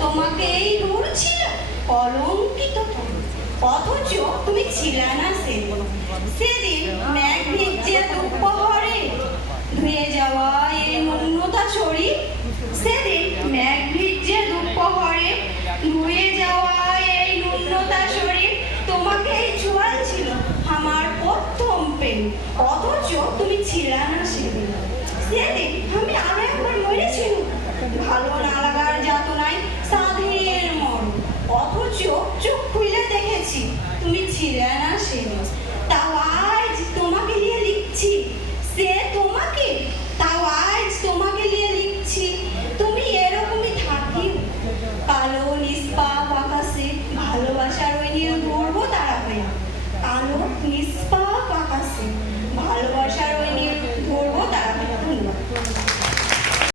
তোমাকে এই দূর ছিল কলঙ্কিত অথচ তুমি ছিলে না সেদিন মেঘ ভিজিয়া দুঃপহরে ধুয়ে যাওয়া এই মৌনতা শরীর সেদিন মেঘ